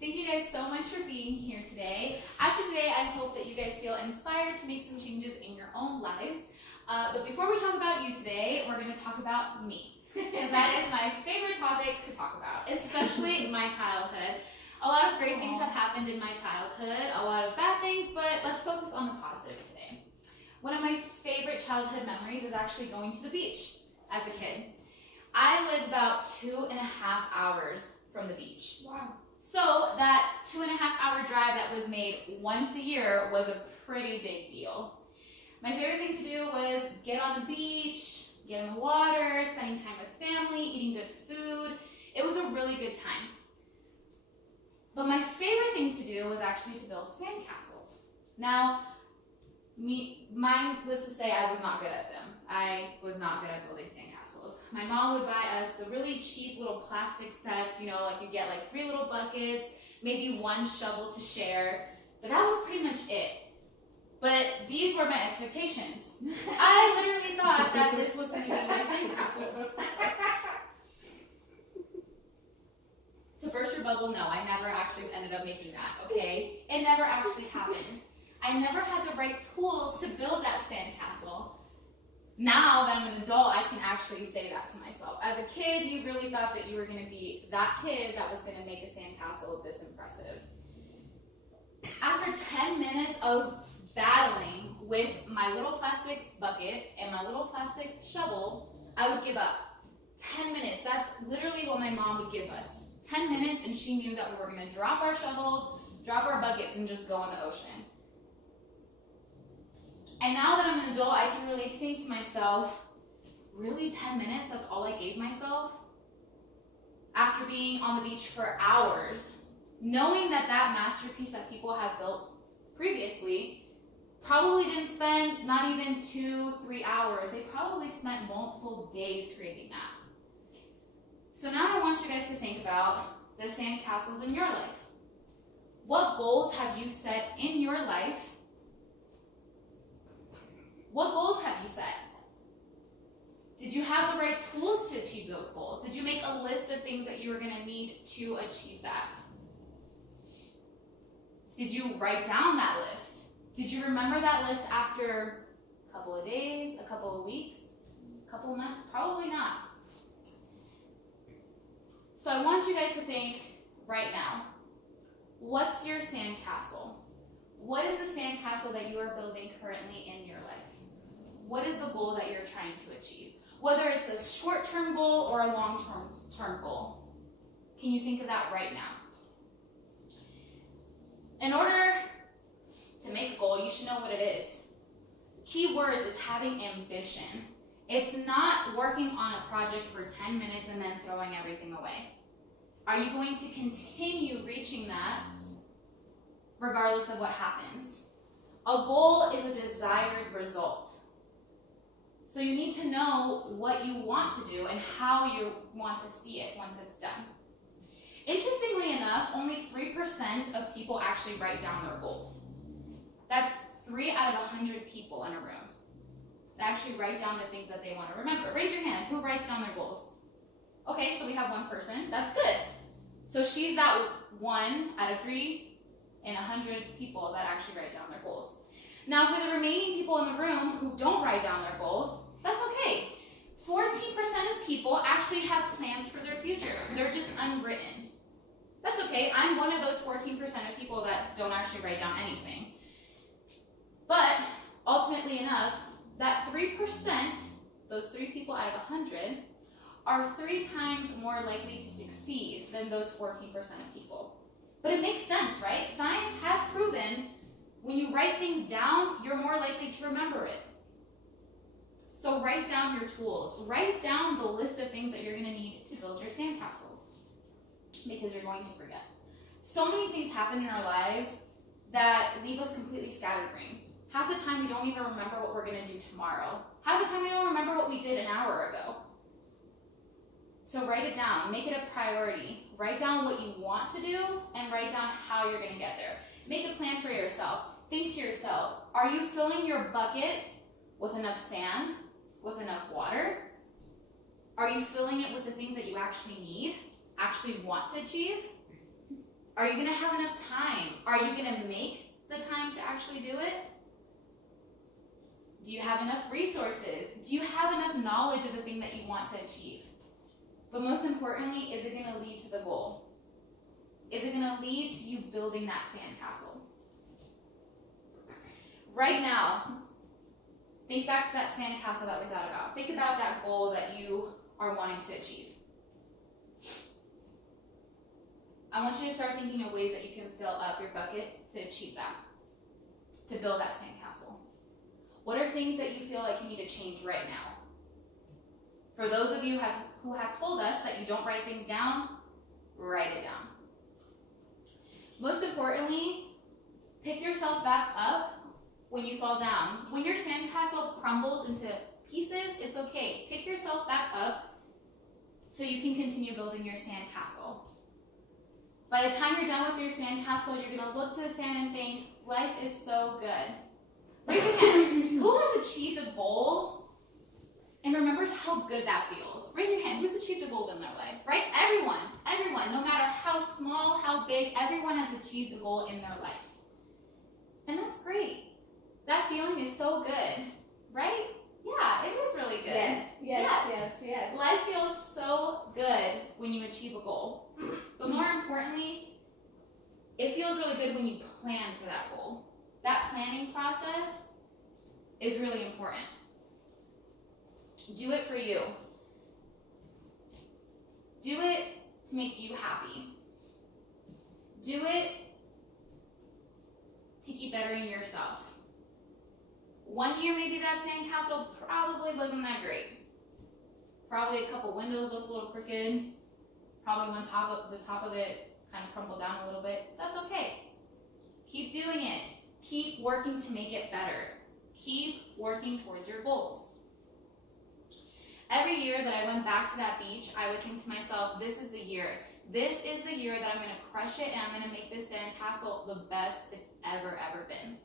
Thank you guys so much for being here today. After today, I hope that you guys feel inspired to make some changes in your own lives. But before we talk about you today, we're going to talk about me. Because that is my favorite topic to talk about, especially my childhood. A lot of great things have happened in my childhood, a lot of bad things, but let's focus on the positive today. One of my favorite childhood memories is actually going to the beach as a kid. I lived about 2.5 hours from the beach. Wow. So that 2.5 hour drive that was made once a year was a pretty big deal. My favorite thing to do was get on the beach, get in the water, spending time with family, eating good food. It was a really good time. But my favorite thing to do was actually to build sandcastles. Now, mine was to say I was not good at them. I was not good at building sandcastles. My mom would buy us the really cheap little plastic sets, like you get like 3 little buckets, maybe 1 shovel to share, but that was pretty much it. But these were my expectations. I literally thought that this was going to be my sandcastle. To burst your bubble, no, I never actually ended up making that, okay? It never actually happened. I never had the right tools to build that sandcastle. Now that I'm an adult, I can actually say that to myself. As a kid, you really thought that you were going to be that kid that was going to make a sandcastle this impressive. After 10 minutes of battling with my little plastic bucket and my little plastic shovel, I would give up. 10 minutes, that's literally what my mom would give us. 10 minutes, and she knew that we were going to drop our shovels, drop our buckets, and just go in the ocean. And now that I'm an adult, I can really think to myself, really 10 minutes, that's all I gave myself? After being on the beach for hours, knowing that that masterpiece that people have built previously probably didn't spend not even 2-3 hours. They probably spent multiple days creating that. So now I want you guys to think about the sandcastles in your life. What goals have you set in your life? What goals have you set? Did you have the right tools to achieve those goals? Did you make a list of things that you were going to need to achieve that? Did you write down that list? Did you remember that list after a couple of days, a couple of weeks, a couple of months? Probably not. So I want you guys to think right now, what's your sandcastle? What is the sandcastle that you are building currently in your life? What is the goal that you're trying to achieve? Whether it's a short-term goal or a long-term goal. Can you think of that right now? In order to make a goal, you should know what it is. Key words is having ambition. It's not working on a project for 10 minutes and then throwing everything away. Are you going to continue reaching that regardless of what happens? A goal is a desired result. So you need to know what you want to do and how you want to see it once it's done. Interestingly enough, only 3% of people actually write down their goals. That's 3 out of 100 people in a room that actually write down the things that they want to remember. Raise your hand. Who writes down their goals? Okay, so we have 1 person. That's good. So she's that 1 out of 3 in 100 people that actually write down their goals. Now, for the remaining people in the room who don't write down their goals, that's okay. 14% of people actually have plans for their future. They're just unwritten. That's okay. I'm one of those 14% of people that don't actually write down anything. But ultimately enough, that 3%, those 3 people out of 100, are 3 times more likely to succeed than those 14% of people. But it makes sense, right? Science has proven when you write things down, you're more likely to remember it. So write down your tools. Write down the list of things that you're going to need to build your sandcastle, because you're going to forget. So many things happen in our lives that leave us completely scatterbrained. Half the time we don't even remember what we're going to do tomorrow. Half the time we don't remember what we did an hour ago. So write it down. Make it a priority. Write down what you want to do and write down how you're going to get there. Make a plan for yourself. Think to yourself, are you filling your bucket with enough sand, with enough water? Are you filling it with the things that you actually need, actually want to achieve? Are you going to have enough time? Are you going to make the time to actually do it? Do you have enough resources? Do you have enough knowledge of the thing that you want to achieve? But most importantly, is it going to lead to the goal? Is it going to lead to you building that sandcastle? Right now, think back to that sandcastle that we thought about. Think about that goal that you are wanting to achieve. I want you to start thinking of ways that you can fill up your bucket to achieve that, to build that sandcastle. What are things that you feel like you need to change right now? For those of you who have told us that you don't write things down, write it down. Most importantly, pick yourself back up when you fall down. When your sandcastle crumbles into pieces, it's okay. Pick yourself back up so you can continue building your sandcastle. By the time you're done with your sandcastle, you're going to look to the sand and think, life is so good. Raise your hand. Who has achieved a goal and remembers how good that feels? Raise your hand. Who's achieved a goal in their life? Right? Everyone, no matter how small, how big, everyone has achieved a goal in their life. And that's great. That feeling is so good, right? Yeah, it is really good. Yes. Life feels so good when you achieve a goal. But more importantly, it feels really good when you plan for that goal. That planning process is really important. Do it for you. Do it to make you happy. Do it to keep bettering yourself. One year, maybe that sandcastle probably wasn't that great. Probably a couple windows looked a little crooked. Probably the top of it kind of crumbled down a little bit. That's okay. Keep doing it. Keep working to make it better. Keep working towards your goals. Every year that I went back to that beach, I would think to myself, this is the year. This is the year that I'm going to crush it and I'm going to make this sandcastle the best it's ever been.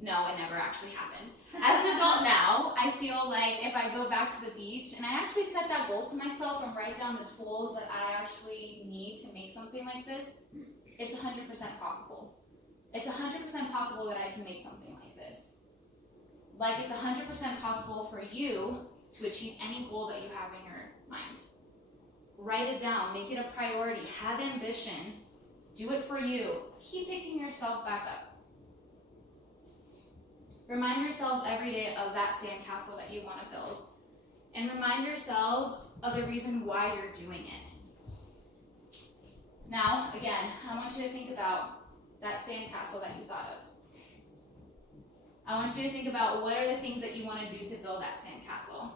No, it never actually happened. As an adult now, I feel like if I go back to the beach and I actually set that goal to myself and write down the tools that I actually need to make something like this, it's 100% possible. It's 100% possible that I can make something like this. Like it's 100% possible for you to achieve any goal that you have in your mind. Write it down, make it a priority, have ambition, do it for you. Keep picking yourself back up. Remind yourselves every day of that sandcastle that you want to build. And remind yourselves of the reason why you're doing it. Now, again, I want you to think about that sandcastle that you thought of. I want you to think about what are the things that you want to do to build that sandcastle.